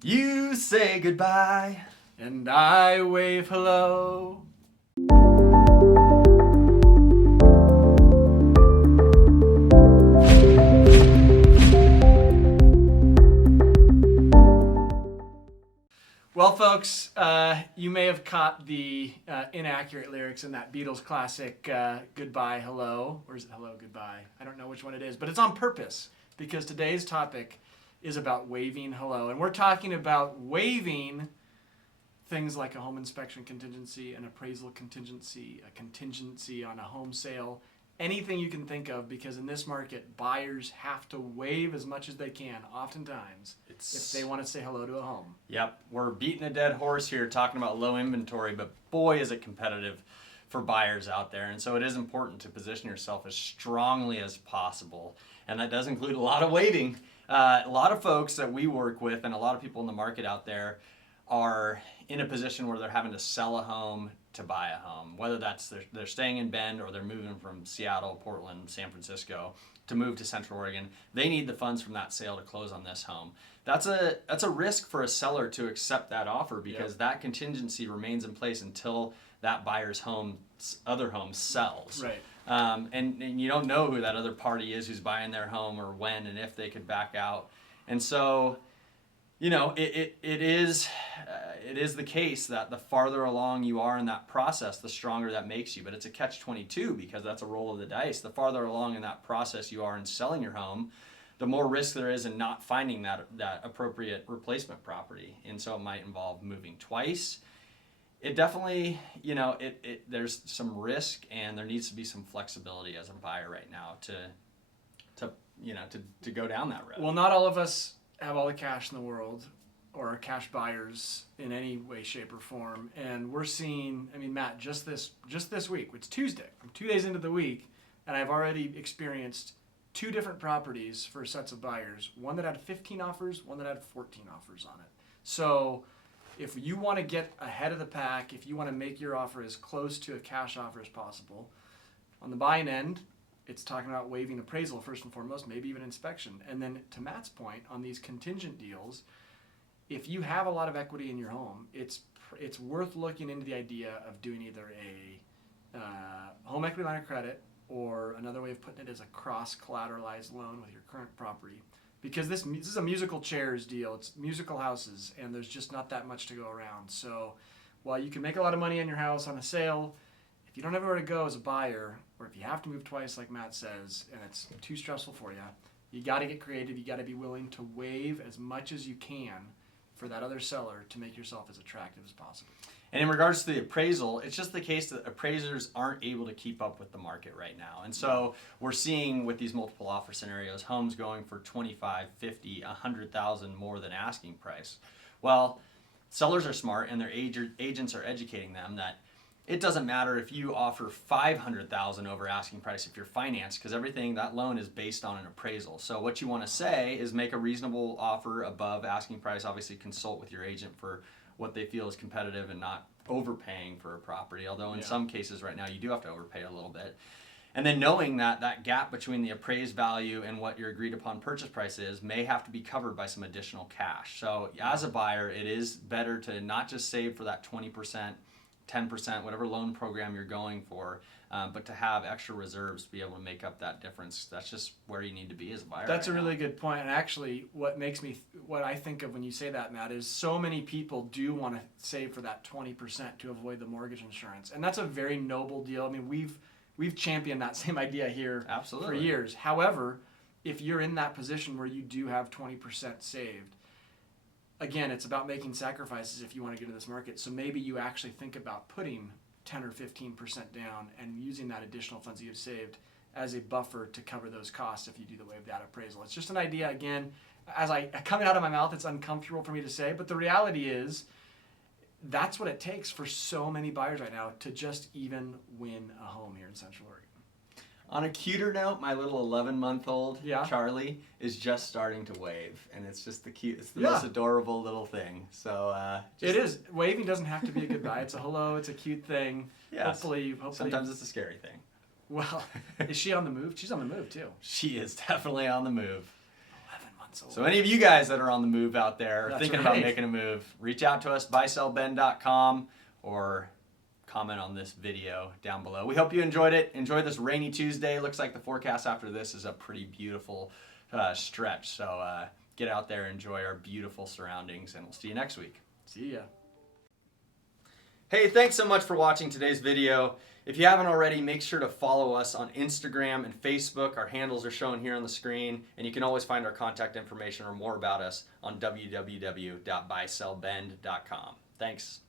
You say goodbye. And I wave hello. Well, folks, you may have caught the inaccurate lyrics in that Beatles classic, Goodbye, Hello. Or is it Hello, Goodbye? I don't know which one it is, but it's on purpose because today's topic is about waiving hello. And we're talking about waiving things like a home inspection contingency, an appraisal contingency, a contingency on a home sale, anything you can think of, because in this market, buyers have to waive as much as they can, oftentimes, if they want to say hello to a home. Yep, we're beating a dead horse here talking about low inventory, but boy is it competitive for buyers out there. And so it is important to position yourself as strongly as possible. And that does include a lot of waiving. A lot of folks that we work with and a lot of people in the market out there are in a position where they're having to sell a home to buy a home, whether that's they're staying in Bend or they're moving from Seattle, Portland, San Francisco to move to Central Oregon. They need the funds from that sale to close on this home. That's a risk for a seller to accept that offer because that contingency remains in place until that buyer's other home sells. Right. And you don't know who that other party is who's buying their home or when and if they could back out. And so, you know, it is the case that the farther along you are in that process, the stronger that makes you. But it's a catch-22 because that's a roll of the dice. The farther along in that process you are in selling your home, the more risk there is in not finding that appropriate replacement property. And so it might involve moving twice. It definitely, you know, there's some risk and there needs to be some flexibility as a buyer right now to go down that road. Well, not all of us have all the cash in the world or are cash buyers in any way, shape, or form. And we're seeing, I mean, Matt, just this week, it's Tuesday. I'm 2 days into the week, and I've already experienced 2 different properties for sets of buyers. One that had 15 offers, one that had 14 offers on it. So if you want to get ahead of the pack, if you want to make your offer as close to a cash offer as possible, on the buying end, it's talking about waiving appraisal first and foremost, maybe even inspection. And then to Matt's point, on these contingent deals, if you have a lot of equity in your home, it's worth looking into the idea of doing either a home equity line of credit or another way of putting it is a cross-collateralized loan with your current property. Because this is a musical chairs deal. It's musical houses, and there's just not that much to go around. So while you can make a lot of money on your house on a sale, if you don't have anywhere to go as a buyer, or if you have to move twice like Matt says, and it's too stressful for you, you got to get creative. You got to be willing to waive as much as you can for that other seller to make yourself as attractive as possible. And in regards to the appraisal, it's just the case that appraisers aren't able to keep up with the market right now. And so we're seeing with these multiple offer scenarios, homes going for 25, 50, 100,000 more than asking price. Well, sellers are smart and their agents are educating them that it doesn't matter if you offer 500,000 over asking price if you're financed, because everything, that loan is based on an appraisal. So what you want to say is make a reasonable offer above asking price. Obviously consult with your agent for what they feel is competitive and not overpaying for a property. Although in some cases right now you do have to overpay a little bit. And then knowing that that gap between the appraised value and what your agreed upon purchase price is may have to be covered by some additional cash. So as a buyer, it is better to not just save for that 20%, 10%, whatever loan program you're going for, but to have extra reserves to be able to make up that difference. That's just where you need to be as a buyer. That's a really good point. And actually, what I think of when you say that, Matt, is so many people do want to save for that 20% to avoid the mortgage insurance, and that's a very noble deal. I mean, we've championed that same idea here for years. However, if you're in that position where you do have 20% saved, again, it's about making sacrifices if you want to get into this market. So maybe you actually think about putting 10 or 15% down and using that additional funds that you've saved as a buffer to cover those costs if you do the waive that appraisal. It's just an idea. Again, as coming out of my mouth, it's uncomfortable for me to say, but the reality is that's what it takes for so many buyers right now to just even win a home here in Central Oregon. On a cuter note, my little 11-month-old Charlie is just starting to wave, and it's just it's the most adorable little thing. So it is. Waving doesn't have to be a goodbye. It's a hello. It's a cute thing. Yes. Hopefully. Sometimes it's a scary thing. Well, is she on the move? She's on the move too. She is definitely on the move. 11 months. So any of you guys that are on the move out there, That's thinking right. about making a move, reach out to us, buysellbend.com, or comment on this video down below. We hope you enjoyed it. Enjoy this rainy Tuesday. Looks like the forecast after this is a pretty beautiful stretch. So get out there, enjoy our beautiful surroundings, and we'll see you next week. See ya. Hey, thanks so much for watching today's video. If you haven't already, make sure to follow us on Instagram and Facebook. Our handles are shown here on the screen, and you can always find our contact information or more about us on www.buysellbend.com. Thanks.